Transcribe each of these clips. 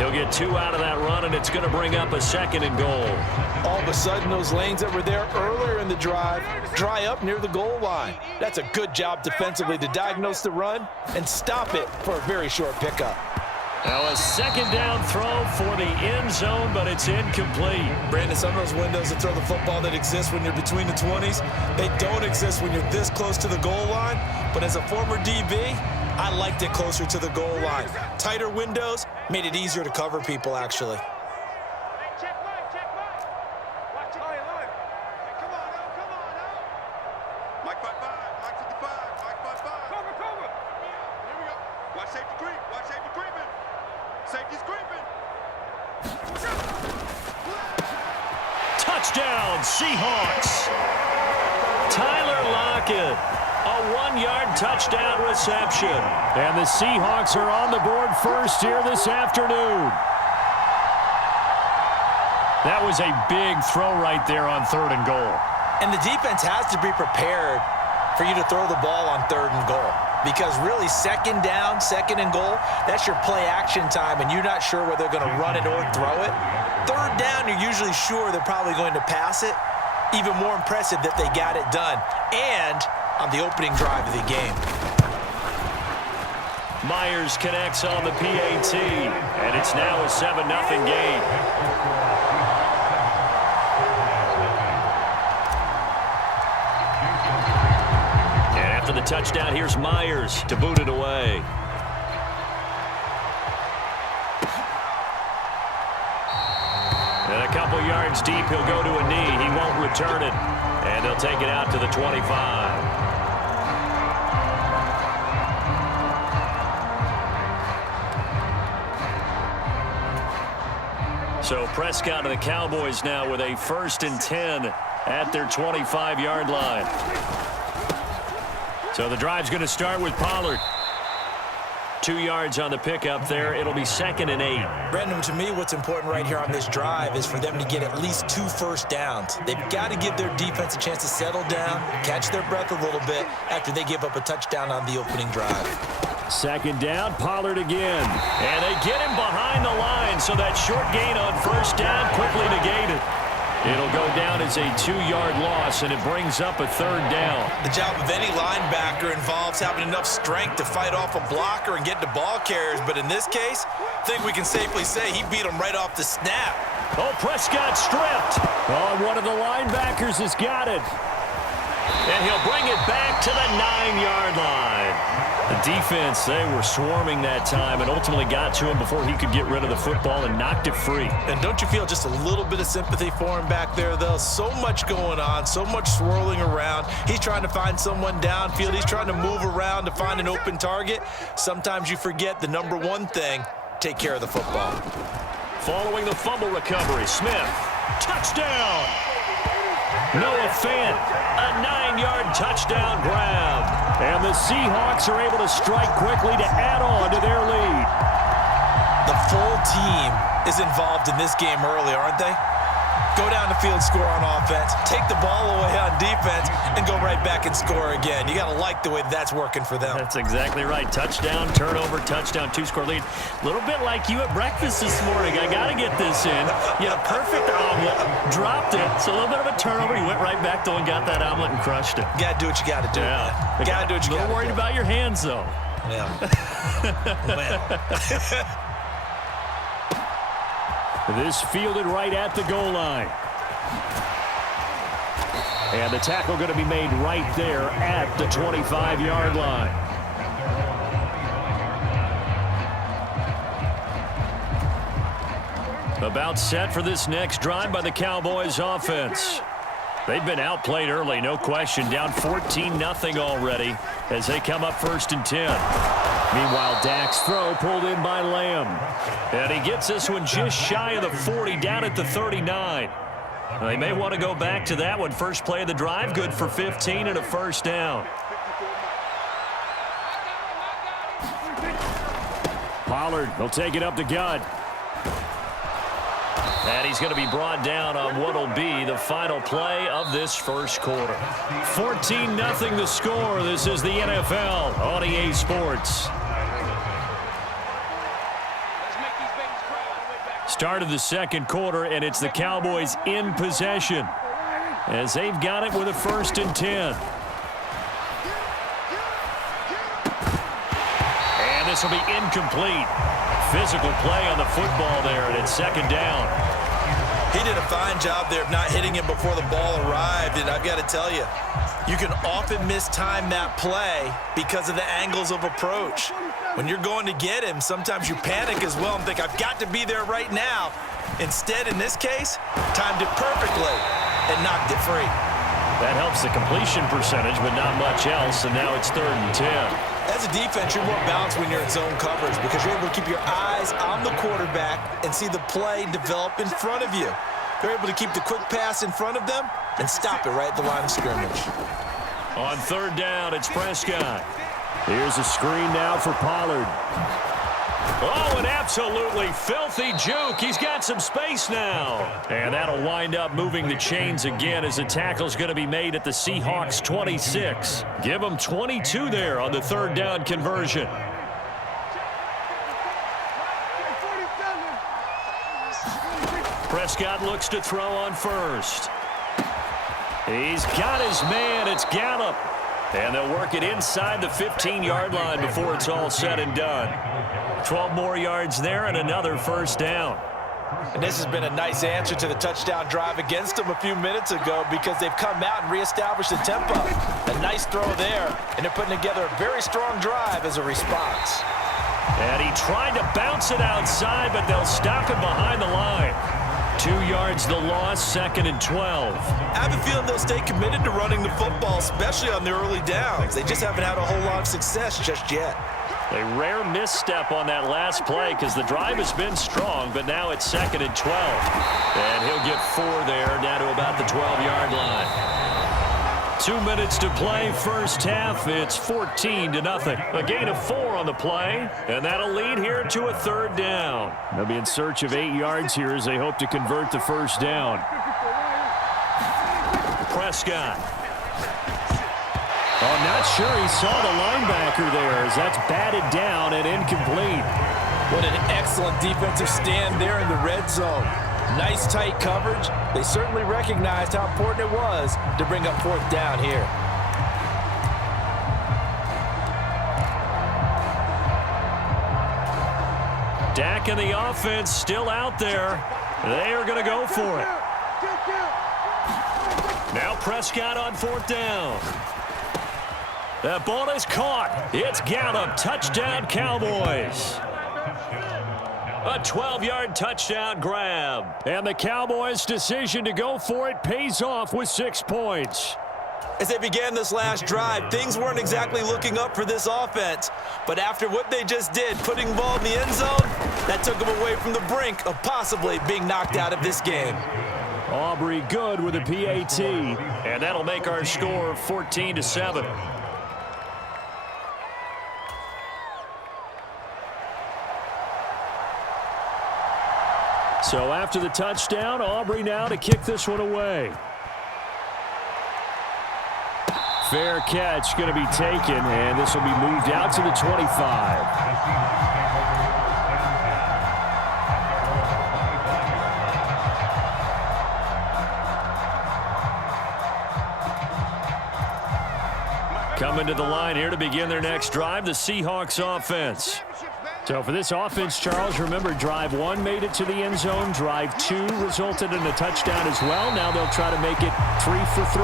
He'll get 2 out of that run, and it's going to bring up a 2nd and goal. All of a sudden, those lanes that were there earlier in the drive dry up near the goal line. That's a good job defensively to diagnose the run and stop it for a very short pickup. Now a 2nd down throw for the end zone, but it's incomplete. Brandon, some of those windows to throw the football that exist when you're between the 20s, they don't exist when you're this close to the goal line. But as a former DB, I liked it closer to the goal line. Tighter windows made it easier to cover people, actually. Touchdown, Seahawks. Tyler Lockett, a 1-yard touchdown reception. And the Seahawks are on the board first here this afternoon. That was a big throw right there on 3rd and goal. And the defense has to be prepared for you to throw the ball on 3rd and goal. Because really, 2nd down, 2nd and goal, that's your play action time, and you're not sure whether they're going to run it or throw it. 3rd down, you're usually sure they're probably going to pass it. Even more impressive that they got it done. And on the opening drive of the game. Myers connects on the PAT, and it's now a 7-0 game. The touchdown, here's Myers to boot it away. And a couple yards deep, he'll go to a knee. He won't return it. And they'll take it out to the 25. So Prescott and the Cowboys now with a 1st and 10 at their 25-yard line. So the drive's going to start with Pollard. 2 yards on the pickup there. It'll be 2nd and 8. Brandon, to me, what's important right here on this drive is for them to get at least 2 first downs. They've got to give their defense a chance to settle down, catch their breath a little bit after they give up a touchdown on the opening drive. 2nd down, Pollard again. And they get him behind the line, so that short gain on 1st down quickly negated. It'll go down as a 2-yard loss, and it brings up a 3rd down. The job of any linebacker involves having enough strength to fight off a blocker and get to ball carriers. But in this case, I think we can safely say he beat him right off the snap. Oh, Prescott stripped. Oh, one of the linebackers has got it. And he'll bring it back to the 9-yard line. The defense, they were swarming that time and ultimately got to him before he could get rid of the football and knocked it free. And don't you feel just a little bit of sympathy for him back there, though? So much going on, so much swirling around. He's trying to find someone downfield. He's trying to move around to find an open target. Sometimes you forget the number one thing, take care of the football. Following the fumble recovery, Smith, touchdown! Noah Fant, a 9-yard touchdown grab. And the Seahawks are able to strike quickly to add on to their lead. The full team is involved in this game early, aren't they? Go down the field, score on offense, take the ball away on defense, and go right back and score again. You got to like the way that's working for them. That's exactly right. Touchdown, turnover, touchdown, 2-score lead. A little bit like you at breakfast this morning. I got to get this in. You had a perfect omelet, dropped it. So a little bit of a turnover. You went right back though and got that omelet and crushed it. You got to do what you got to do. Yeah. You got to do what you got to do. A little worried about your hands, though. Yeah. Well. This fielded right at the goal line. And the tackle going to be made right there at the 25-yard line. About set for this next drive by the Cowboys offense. They've been outplayed early, no question. Down 14-0 already as they come up 1st and 10. Meanwhile, Dak's throw pulled in by Lamb. And he gets this one just shy of the 40, down at the 39. They may want to go back to that one. First play of the drive, good for 15 and a 1st down. Pollard will take it up the gut. And he's going to be brought down on what will be the final play of this first quarter. 14-0 the score. This is the NFL on EA Sports. Let's make these babies cry. Start of the second quarter, and it's the Cowboys in possession as they've got it with a 1st and 10. And this will be incomplete. Physical play on the football there, and it's 2nd down. He did a fine job there of not hitting him before the ball arrived, and I've got to tell you, you can often mistime that play because of the angles of approach. When you're going to get him, sometimes you panic as well and think, I've got to be there right now. Instead, in this case, timed it perfectly and knocked it free. That helps the completion percentage, but not much else, and now it's 3rd and 10. As a defense, you're more balanced when you're in zone coverage because you're able to keep your eyes on the quarterback and see the play develop in front of you. They're able to keep the quick pass in front of them and stop it right at the line of scrimmage. On 3rd down, it's Prescott. Here's a screen now for Pollard. Oh, an absolutely filthy juke. He's got some space now. And that'll wind up moving the chains again as the tackle's going to be made at the Seahawks 26. Give them 22 there on the 3rd down conversion. Prescott looks to throw on 1st. He's got his man. It's Gallup. And they'll work it inside the 15-yard line before it's all said and done. 12 more yards there and another 1st down. And this has been a nice answer to the touchdown drive against them a few minutes ago because they've come out and reestablished the tempo. A nice throw there, and they're putting together a very strong drive as a response. And he tried to bounce it outside, but they'll stop him behind the line. 2 yards the loss, 2nd and 12. I have a feeling they'll stay committed to running the football, especially on the early downs. They just haven't had a whole lot of success just yet. A rare misstep on that last play because the drive has been strong, but now it's 2nd and 12. And he'll get 4 there, down to about the 12-yard line. 2 minutes to play, 1st half. It's 14-0. A gain of 4 on the play, and that'll lead here to a 3rd down. They'll be in search of 8 yards here as they hope to convert the 1st down. Prescott. Oh, not sure he saw the linebacker there as that's batted down and incomplete. What an excellent defensive stand there in the red zone. Nice tight coverage. They certainly recognized how important it was to bring up 4th down here. Dak and the offense still out there. They are going to go for it. Now Prescott on 4th down. That ball is caught. It's Gallup. Touchdown, Cowboys. A 12-yard touchdown grab. And the Cowboys' decision to go for it pays off with 6 points. As they began this last drive, things weren't exactly looking up for this offense. But after what they just did, putting the ball in the end zone, that took them away from the brink of possibly being knocked out of this game. Aubrey good with a PAT. And that'll make our score 14-7. So after the touchdown, Aubrey now to kick this one away. Fair catch going to be taken, and this will be moved out to the 25. Coming to the line here to begin their next drive, the Seahawks offense. So for this offense, Charles, remember, drive 1 made it to the end zone. Drive 2 resulted in a touchdown as well. Now they'll try to make it 3 for 3.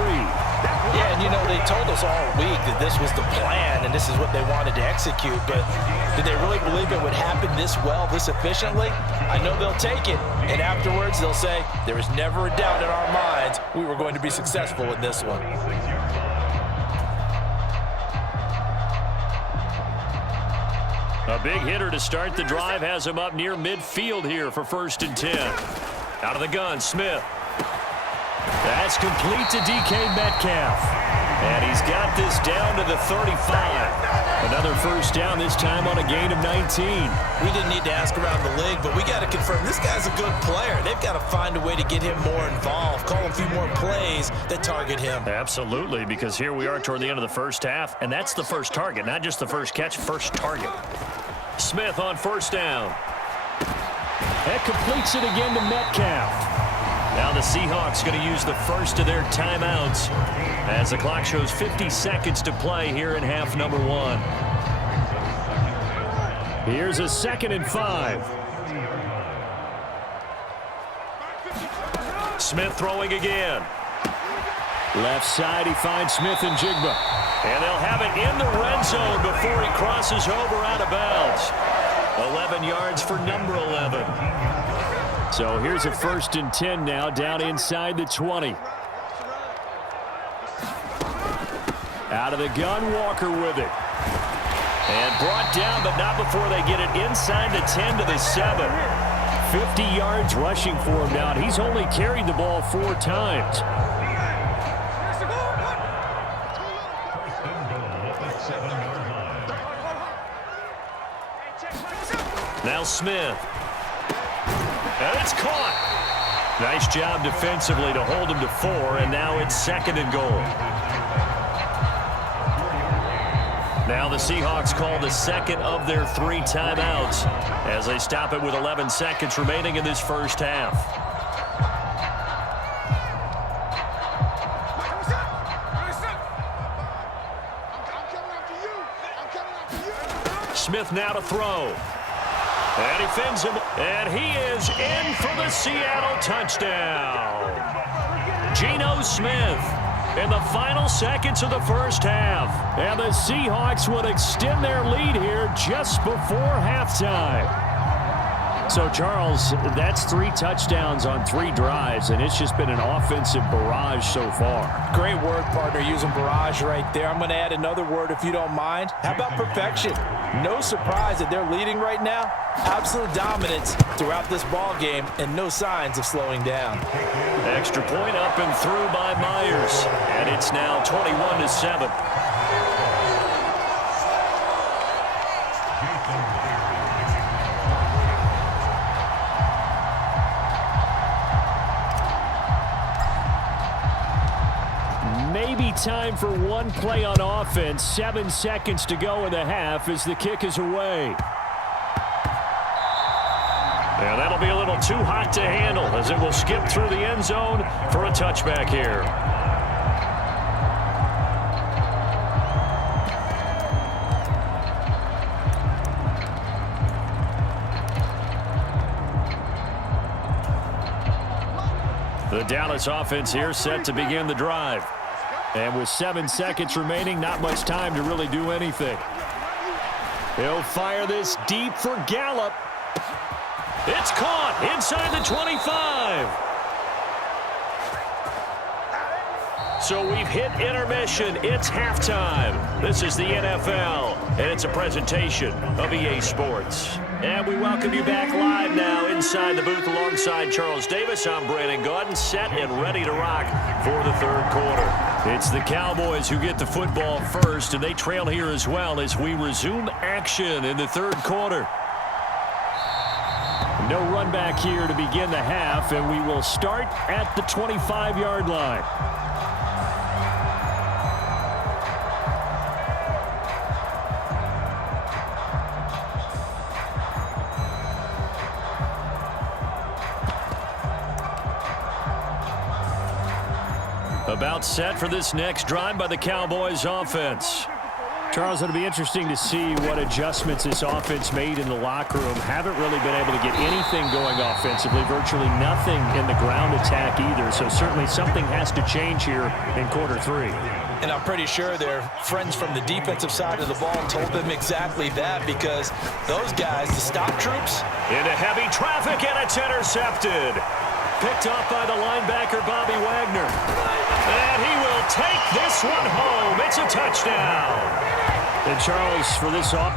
Yeah, and you know, they told us all week that this was the plan and this is what they wanted to execute, but did they really believe it would happen this well, this efficiently? I know they'll take it, and afterwards they'll say, there was never a doubt in our minds we were going to be successful in this one. A big hitter to start the drive has him up near midfield here for 1st and 10. Out of the gun, Smith. That's complete to DK Metcalf. And he's got this down to the 35. Another 1st down, this time on a gain of 19. We didn't need to ask around the league, but we got to confirm this guy's a good player. They've got to find a way to get him more involved, call a few more plays that target him. Absolutely, because here we are toward the end of the 1st half, and that's the first target, not just the first catch, first target. Smith on 1st down. And completes it again to Metcalf. Now the Seahawks going to use the first of their timeouts as the clock shows 50 seconds to play here in half number 1. Here's a 2nd and 5. Smith throwing again. Left side, he finds Smith and Jigba. And they'll have it in the red zone before he crosses over out of bounds. 11 yards for number 11. So here's a 1st and 10 now, down inside the 20. Out of the gun, Walker with it. And brought down, but not before they get it inside the 10 to the 7. 50 yards rushing for him now. He's only carried the ball 4 times. Now Smith. And it's caught. Nice job defensively to hold him to 4, and now it's 2nd and goal. Now the Seahawks call the 2nd of their 3 timeouts as they stop it with 11 seconds remaining in this first half. Smith now to throw. And he fins him, and he is in for the Seattle touchdown. Geno Smith in the final seconds of the first half. And the Seahawks would extend their lead here just before halftime. So, Charles, that's 3 touchdowns on 3 drives, and it's just been an offensive barrage so far. Great word, partner, using barrage right there. I'm going to add another word if you don't mind. How about perfection? No surprise that they're leading right now. Absolute dominance throughout this ball game and no signs of slowing down. Extra point up and through by Myers, and it's now 21-7. Maybe time for one play on offense. 7 seconds to go in the half as the kick is away. And that'll be a little too hot to handle as it will skip through the end zone for a touchback here. The Dallas offense here set to begin the drive. And with 7 seconds remaining, not much time to really do anything. He'll fire this deep for Gallup. It's caught inside the 25. So we've hit intermission. It's halftime. This is the NFL, and it's a presentation of EA Sports. And we welcome you back live now inside the booth alongside Charles Davis. I'm Brandon Gaudin, set and ready to rock for the third quarter. It's the Cowboys who get the football first, and they trail here as well as we resume action in the third quarter. No run back here to begin the half, and we will start at the 25-yard line. About set for this next drive by the Cowboys offense. Charles, it'll be interesting to see what adjustments this offense made in the locker room. Haven't really been able to get anything going offensively, virtually nothing in the ground attack either. So certainly something has to change here in quarter 3. And I'm pretty sure their friends from the defensive side of the ball told them exactly that, because those guys, the stop troops. Into heavy traffic, and it's intercepted. Picked off by the linebacker, Bobby Wagner. And he will take this one home. It's a touchdown. And Charles, for this off.